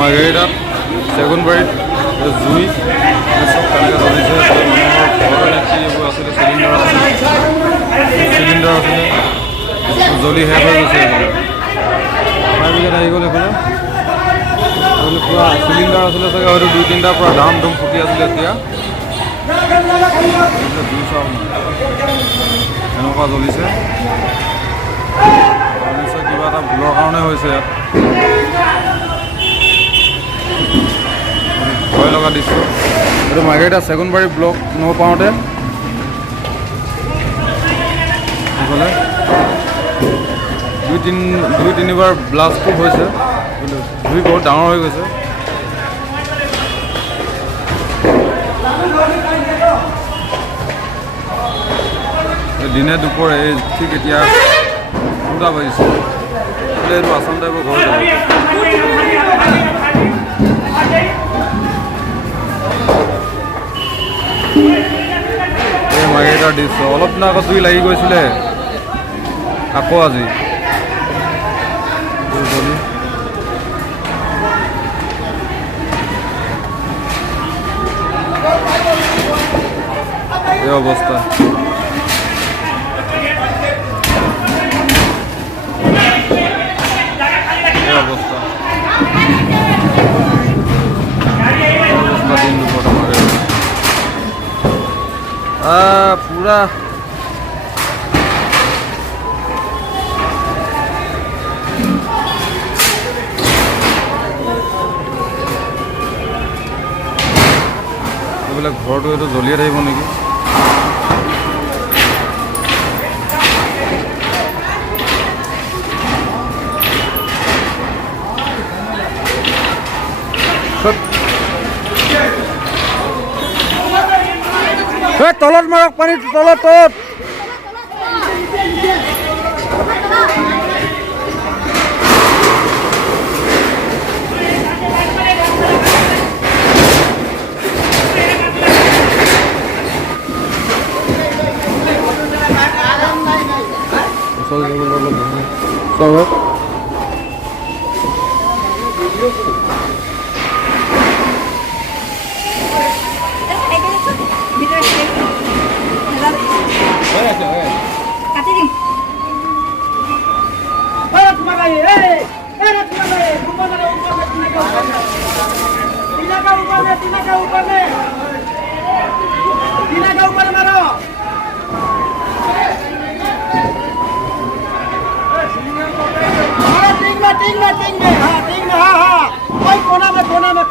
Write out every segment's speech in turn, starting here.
মাৰ্ঘেৰিটাত চেগুনবাৰীত জুই চব কেনেকৈ জ্বলিছে মানুহৰ ঘৰৰ নেকি এইবোৰ আছিলে চিলিণ্ডাৰ আছিলে জ্বলি শেষ হৈ গৈছে ফায়াৰ ব্ৰিগেড আহি গ'ল এইফালে পূৰা চিলিণ্ডাৰ আছিলে চাগে হয়তো 2-3টাৰ পৰা ধাম ধুম ফুটি আছিলে এতিয়া জুই চাওক এনেকুৱা জ্বলিছে নিশ্চয় কিবা এটা ভুলৰ কাৰণে হৈছে ইয়াত ভয় লগা দৃশ্য এইটো মাৰ্ঘেৰিটা চেগুনবাৰী ব্লক নপাওঁতে এইফালে 2-3বাৰ ব্লাষ্ট প্ৰুফ হৈছে জুই বহুত ডাঙৰ হৈ গৈছে দিনে দুপৰে এই ঠিক এতিয়া 2টা বাজিছে এইটো আছাম টাইপৰ ঘৰ যাব এই মাৰ্ঘেৰিটাৰ দৃশ্য অলপ দিনৰ আগত জুই লাগি গৈছিলে আকৌ আজি এই অৱস্থা দিন দুপৰত পুৰা এইবিলাক ঘৰটো এইটো জ্বলিয়ে থাকিব নেকি তলত মাৰক পানী তলত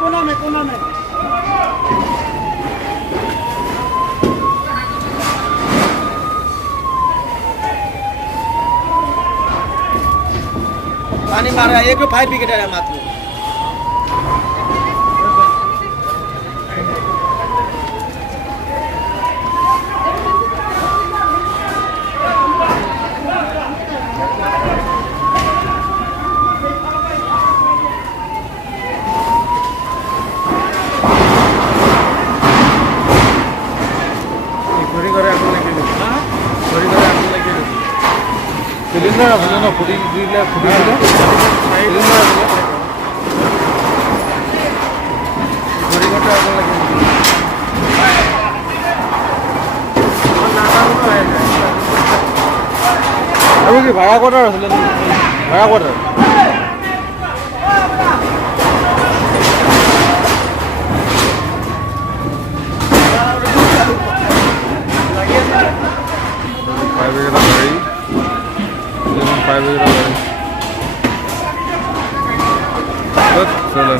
कोना में पानी मार रहा है एक फायर ब्रिगेड है मात्र सिलिंडर आছিলে ন ফুটি দিলে সিলিন্ডার ঘড়ি ঘটা আগুন লাগে আৰু কি ভাড়া কোৱাৰ্টাৰ আছিলে ভাড়া কোৱাৰ্টাৰ फायर ब्रिगेड चलो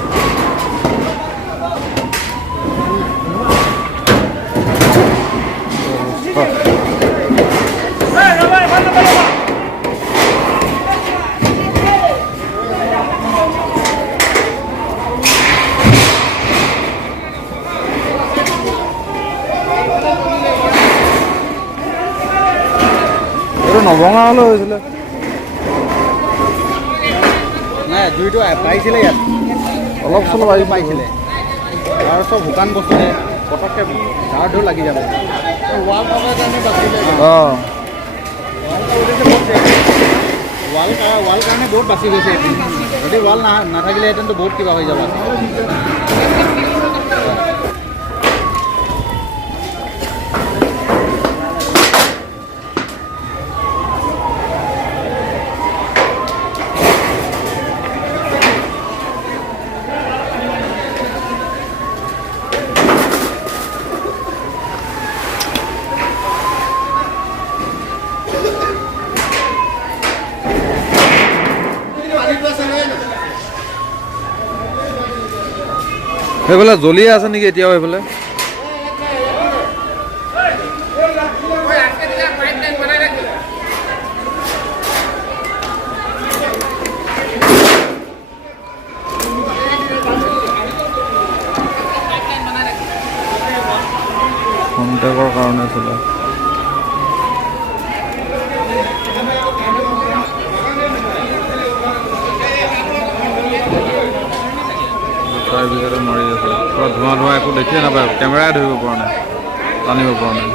নভঙা হলে হয়েছিল নাই জুইটো পাইছিলে ইয়াত অলপ চলপ আহি পাইছিলে আৰু সব শুকান বস্তুৰে পটককে ধাৰ ধৰ লাগি যাব ৱাল থকাৰ কাৰণে বাচিলে ৱাল কাৰণে বহুত বাচি গৈছে। যদি ৱাল নাথাকিলেহেঁতেনতো বহুত কিবা হৈ যাব। সেইফালে জ্বলিয়ে আছে নেকি এতিয়াও সেইফালে? কণ্টেকৰ কাৰণে আছিলে। তাৰ ভিতৰতে মৰি আছে পুৰা ধোঁৱা একো দেখিয়ে নাপায়, কেমেৰাই ধৰিব পৰা নাই, টানিব পৰা নাই।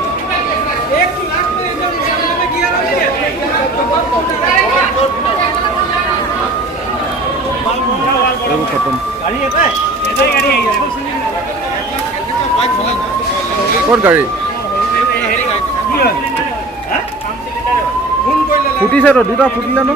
এইবোৰ খতম। ক'ত গাড়ী ফুটিছে তো, দুটা ফুটিলে ন।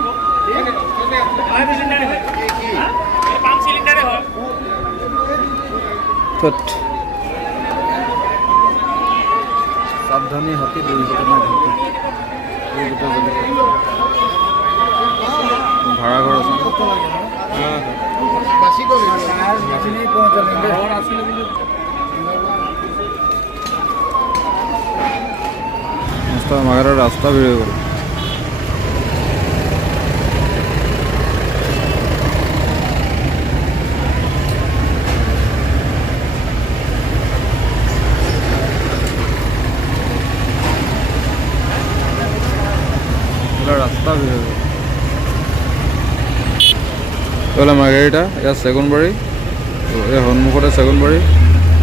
সাবধানী হাতী দুর্ঘটনা ঘটে। ভাড়া ঘর আছে রাস্তা বেরিয়ে গেল। রাস্তা বেরিয়ে গেল। এইফালে মাৰ্ঘেৰিটা, ইয়াত চেগুনবাৰী, এই সন্মুখতে চেগুনবাৰী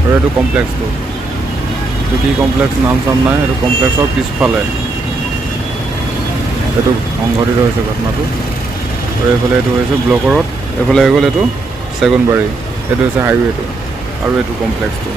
আৰু এইটো কমপ্লেক্সটো। এইটো কি কমপ্লেক্স নাম চাম নাই, এইটো কমপ্লেক্সৰ পিছফালে এইটো সংঘটিত হৈছে ঘটনাটো। আৰু এইফালে এইটো হৈছে ব্লকৰ ৰোড, এইফালে হৈ গ'ল এইটো চেগুনবাৰী, এইটো হৈছে হাইৱেটো আৰু এইটো কমপ্লেক্সটো।